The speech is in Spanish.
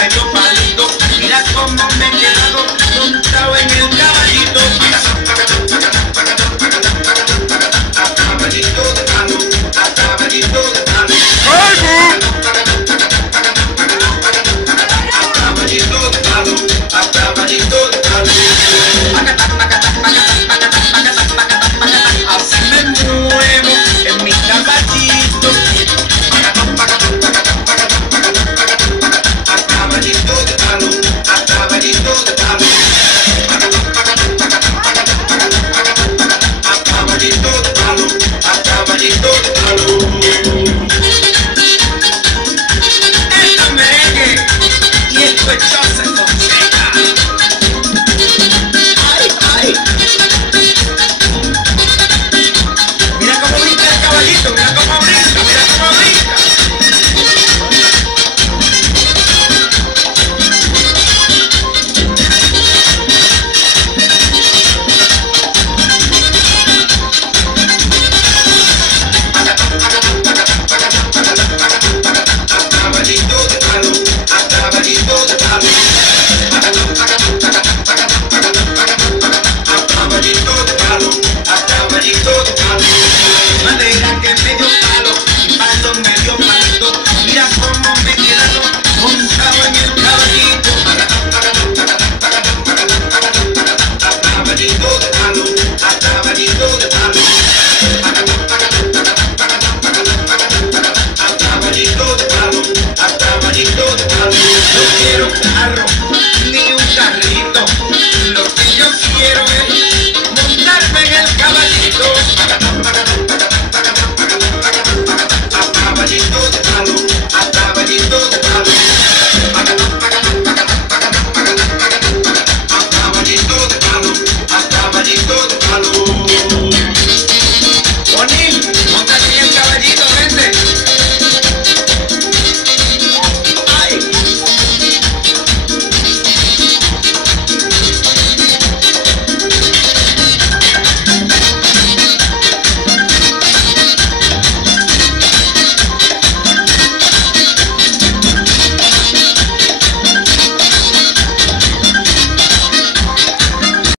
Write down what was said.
medio palito. Mira cómo me he quedado montado en el caballito. A caballito de palo, a caballito de palo. A caballito de palo, a caballito de palo. Así me muevo en mi caballito. A caballito de palo, a caballito de palo. A caballito de palo, a caballito de palo. Esto es merengue y esto es Joseph Fonseca. Ay, ay. Mira cómo brinca el caballito, mira cómo brinca, mira cómo brinca. Madera que medio palo y palo medio palito. Mira cómo me he quedado montado en el caballito. A caballito de palo, a caballito de palo. A caballito de palo, a caballito de palo. Yo quiero